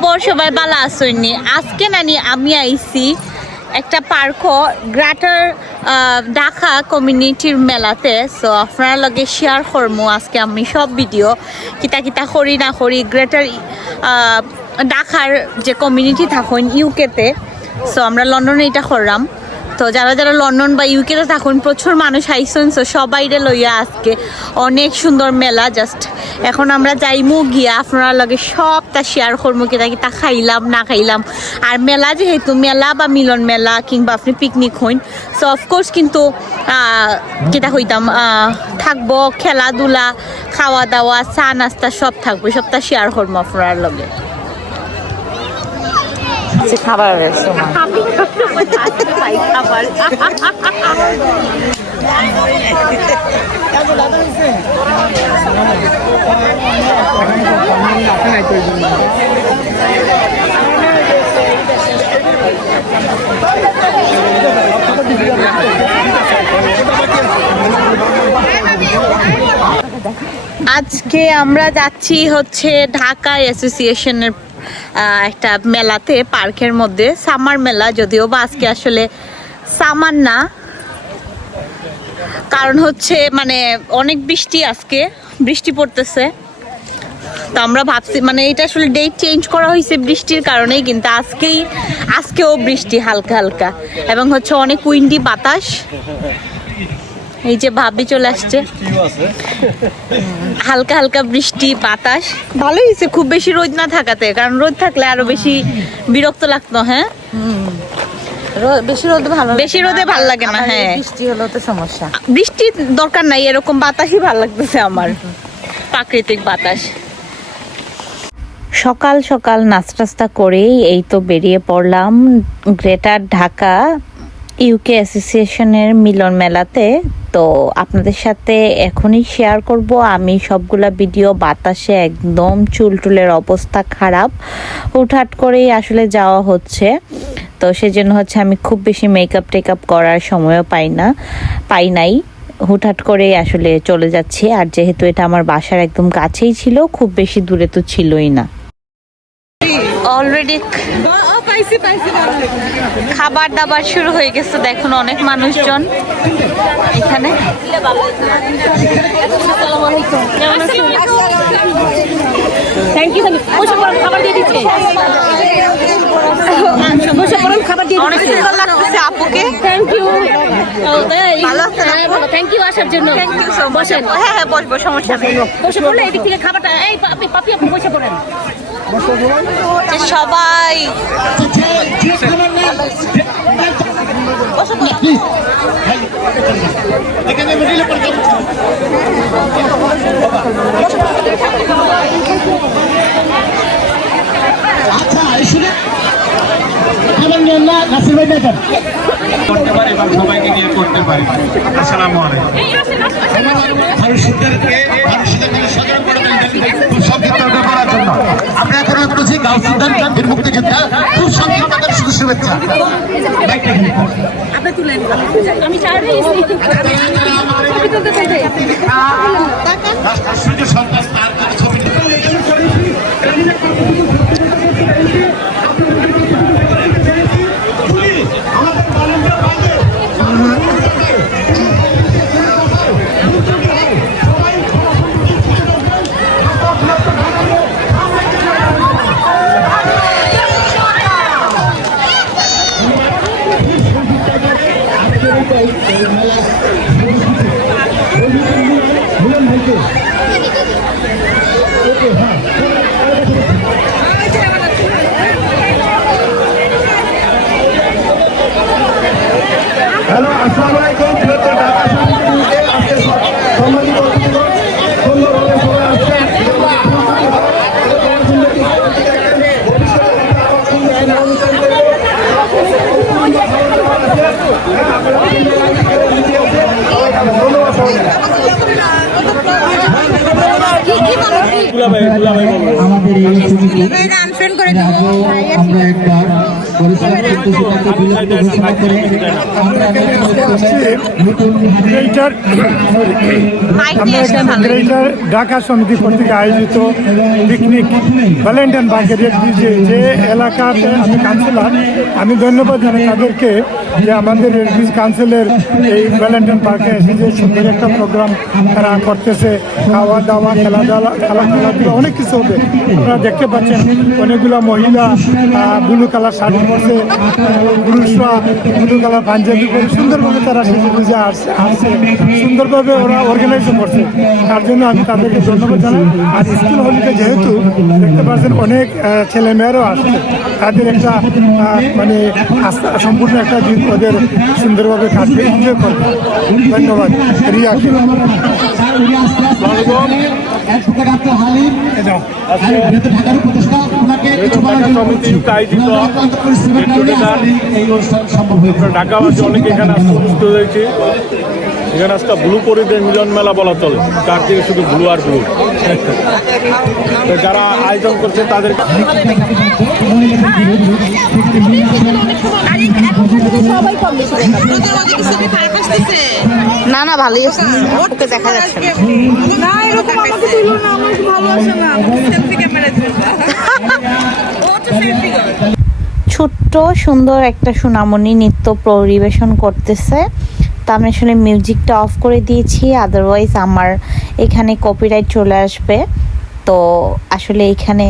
খবর সবাই ভালো আসেননি? আজকে নানি আমি আইছি একটা পার্ক গ্রেটার ঢাকা কমিউনিটির মেলাতে। সো আপনার লগে শেয়ার করবো আজকে আমি সব ভিডিও কিতা কিতা করি না করি গ্রেটার ঢাকার যে কমিউনিটি থাকুন ইউকেতে। সো আমরা লন্ডনে এটা করলাম। তো যারা যারা লন্ডন বা ইউকেতে থাকুন প্রচুর মানুষ আইসন। সো সবাইরে লইয়া আজকে অনেক সুন্দর মেলা। জাস্ট এখন আমরা যাইমু গিয়া আপনারা লগে সবটা শেয়ার করবো কিতা কিতা খাইলাম না খাইলাম। আর মেলা যেহেতু মেলা বা মিলন মেলা কিংবা আপনি পিকনিক হইন, সো অফকোর্স কিন্তু কিতা হইতাম থাকবো খেলাধুলা খাওয়া দাওয়া চা নাস্তা সব থাকবো, সবটা শেয়ার করবো আপনার লগে। খাবারের সময় খাবার আজকে আমরা যাচ্ছি হচ্ছে ঢাকা অ্যাসোসিয়েশনের একটা মেলাতে, পার্কের মধ্যে সামার মেলা। যদিও বা আজকে আসলে সামার না, কারণ হচ্ছে মানে অনেক বৃষ্টি, আজকে বৃষ্টি পড়তেছে। তো আমরা ভাবছি মানে এটা আসলে ডেট চেঞ্জ করা হয়েছে বৃষ্টির কারণেই, কিন্তু আজকেও বৃষ্টি হালকা হালকা এবং হচ্ছে অনেক উইন্ডি বাতাস। এই যে ভাবি চলে আসছে, হালকা হালকা বৃষ্টি বাতাস। ভালোই হয়েছে খুব বেশি রোদ না থাকাতে, কারণ রোদ থাকলে আরো বেশি বিরক্ত লাগতো। হ্যাঁ বেশি রোদে ভালো লাগে না। হ্যাঁ বৃষ্টি হলো তো সমস্যা, বৃষ্টি দরকার নাই, এরকম বাতাসই ভালো লাগতেছে আমার, প্রাকৃতিক বাতাস। সকাল সকাল নাস্তা করেই এই তো বেরিয়ে পড়লাম গ্রেটার ঢাকা ইউকে অ্যাসোসিয়েশনের মিলন মেলাতে। তো আপনাদের সাথে এখনই শেয়ার করব আমি সবগুলা ভিডিও। বাতাসে একদম চুলটুলের অবস্থা খারাপ, হুটহাট করেই আসলে যাওয়া হচ্ছে। তো সেজন্য হচ্ছে আমি খুব বেশি মেকআপ টেকআপ করার সময়ও পাই নাই, হুটহাট করেই আসলে চলে যাচ্ছি। আর যেহেতু এটা আমার বাসার একদম কাছেই ছিল, খুব বেশি দূরে তো ছিলই না। অলরেডি খাবার দাবার শুরু হয়ে গেছে, দেখুন অনেক মানুষজন এখানে। আপুকে থ্যাংক ইউ, থ্যাংক ইউ আসার জন্য। Thank you so much. হ্যাঁ হ্যাঁ বসবো, সমস্যা নেই। বসে পড়লে এদিক থেকে খাবারটা এই পাপি আপনি বসে পড়েন। সবাই করতে পারে এবং সবাইকে নিয়ে করতে পারে। আসসালামু আলাইকুম। খুব সংক্ষিপ্ত করার জন্য আমরা এখন করছি গাউসুদ্দান কান্তির মুক্তিযোদ্ধা, খুব সংক্ষিপ্ত শুধু শুভেচ্ছা। রাষ্ট্রসূর্য সন্তান তার ছবি হ্যালো, আসসালামু আলাইকুম। আমাদের এই ছবিটি আমরা একবার পরিচালক কিন্তু সেটাকে বিলম্ব ঘোষণা করে আমরা গ্রেটার গ্রেটার ঢাকা সমিতি কর্তৃক আয়োজিত পিকনিক ভ্যালেন্টাইন পার্কের ব্রিজে যে এলাকাতে আমি কাউন্সিলর, আমি ধন্যবাদ জানাই তাদেরকে যে আমাদের রেড ব্রিজ কাউন্সিলের এই ভ্যালেন্টাইন পার্কে এসে যে সুন্দর একটা প্রোগ্রাম তারা করতেছে, খাওয়া দাওয়া খেলাধুলা অনেক কিছু হবে। আপনারা দেখতে পাচ্ছেন অনেকগুলো মহিলা ব্লু কালার শাড়ি পরছে, পুরুষরা ব্লু কালার পাঞ্জাবি পরে সুন্দরভাবে তারা সেজে বুঝে আসছে সুন্দরভাবে ওরা অর্গানাইজও করছে। তার জন্য আমি তাদেরকে ধন্যবাদ জানাই। আর স্কুল হলিডে যেহেতু দেখতে পাচ্ছেন অনেক ছেলেমেয়েরাও আসছে, তাদের একটা মানে সম্পূর্ণ একটা দিন ওদের সুন্দরভাবে কাটবে, এনজয় করবে। ধন্যবাদ রিয়াকে। ঢাকাবাসী অনেকে এখানে উপস্থিত হয়েছে। এখানে আজকে ব্লু পরিদের মিলন মেলা বলা চলে, তার থেকে শুধু ব্লু আর ব্লু। যারা আয়োজন করছে তাদের না না ভালোই আছে, ওকে দেখা যাচ্ছে না। ছোট্ট সুন্দর একটা সোনামণি নৃত্য পরিবেশন করতেছে। তা আমি আসলে মিউজিকটা অফ করে দিয়েছি, আদারওয়াইজ আমার এখানে কপিরাইট চলে আসবে। তো আসলে এখানে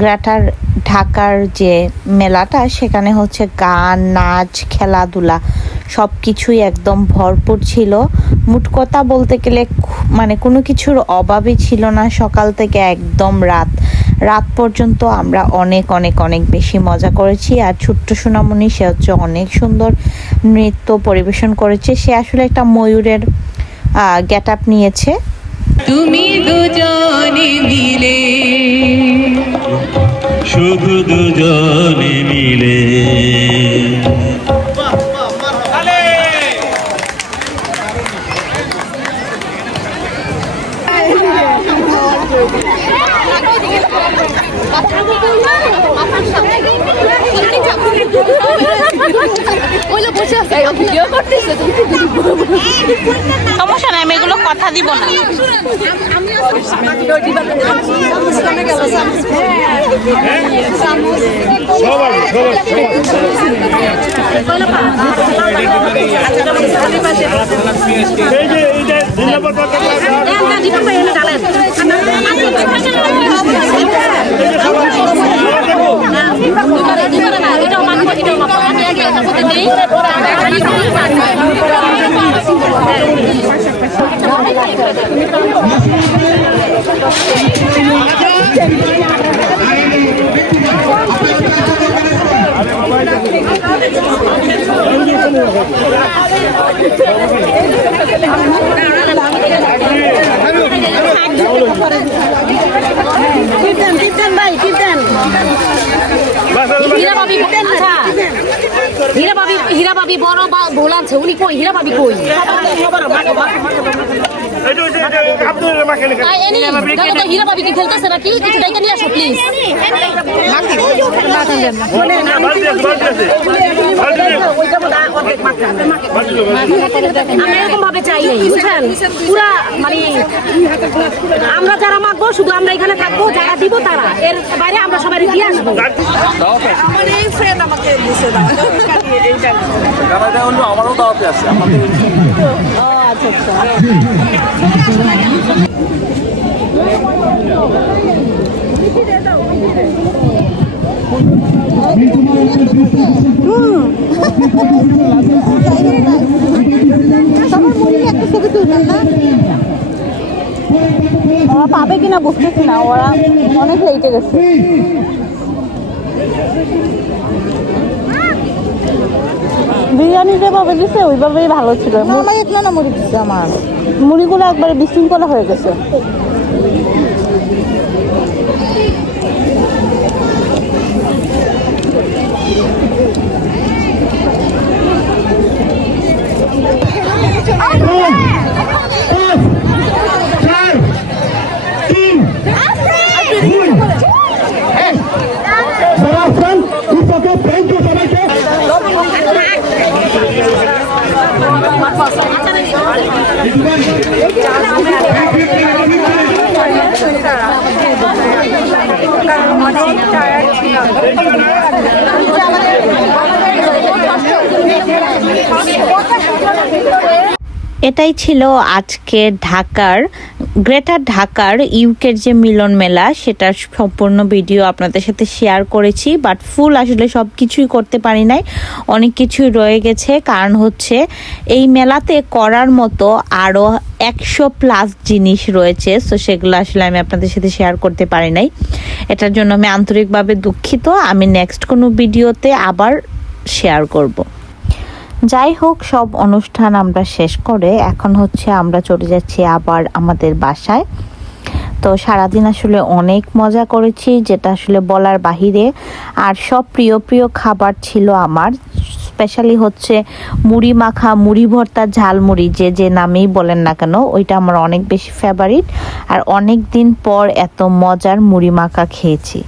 গ্রেটার ঢাকার যে মেলাটা, সেখানে হচ্ছে গান, নাচ, খেলাধুলা সব কিছুই একদম ভরপুর ছিল। মোট কথা বলতে গেলে মানে কোনো কিছুর অভাবই ছিল না। সকাল থেকে একদম রাত পর্যন্ত আমরা অনেক অনেক অনেক বেশি মজা করেছি। আর ছোট্ট সোনামণি সে হচ্ছে অনেক সুন্দর নৃত্য পরিবেশন করেছে। সে আসলে একটা ময়ূরের গেট আপ নিয়েছে। তুমি দুজনে মিলে, শুধু দুজনে মিলে সমস্যা নাই, আমি এগুলো কথা দিব না। হীরা ভাবি বড় ভোল আছে, উনি কই? হীরা ভাবি কই? হীরা ভাবি কি খেলতেছে নাকি? কিছু ডাইকে নিয়ে আসো প্লিজ। আমরা এরকম ভাবে চাই নাই, বুঝছেন? পুরা মানে আমরা যারা মাখবো শুধু আমরা এখানে থাকবো, যারা দিব তারা, এর বাইরে আমরা সবাই দিয়ে আসবো। আমার এই ফ্রেন্ড আমাকে দিছে আমারও দাওয়াতে আছে আমাদের। ওরা পাবে কিনা বুঝতেছি না, ওরা অনেক লেটে গেছে। বিরিয়ানি যেভাবে দিচ্ছে ওইভাবেই ভালো ছিল। না মুড়ি দিচ্ছে, আমার মুড়িগুলো একবারে বিশৃঙ্খলা হয়ে গেছে। Thank you. এটাই ছিল আজকে ঢাকার গ্রেটার ঢাকার ইউকের যে মিলন মেলা, সেটার সম্পূর্ণ ভিডিও আপনাদের সাথে শেয়ার করেছি, বাট ফুল আসলে সব কিছুই করতে পারি নাই, অনেক কিছুই রয়ে গেছে। কারণ হচ্ছে এই মেলাতে করার মতো আরও 100+ জিনিস রয়েছে, সো সেগুলো আসলে আমি আপনাদের সাথে শেয়ার করতে পারি নাই। এটার জন্য আমি আন্তরিকভাবে দুঃখিত। আমি নেক্সট কোনো ভিডিওতে আবার শেয়ার করব। যাই হোক, সব অনুষ্ঠান আমরা শেষ করে এখন হচ্ছে আমরা চলে যাচ্ছি আবার আমাদের বাসায়। তো সারাদিন আসলে অনেক মজা করেছি, যেটা আসলে বলার বাহিরে। আর সব প্রিয় প্রিয় খাবার ছিল আমার, স্পেশালি হচ্ছে মুড়ি মাখা, মুড়ি ভর্তা, ঝালমুড়ি, যে নামেই বলেন না কেন, ওইটা আমার অনেক বেশি ফেভারিট। আর অনেক দিন পর এত মজার মুড়ি মাখা খেয়েছি।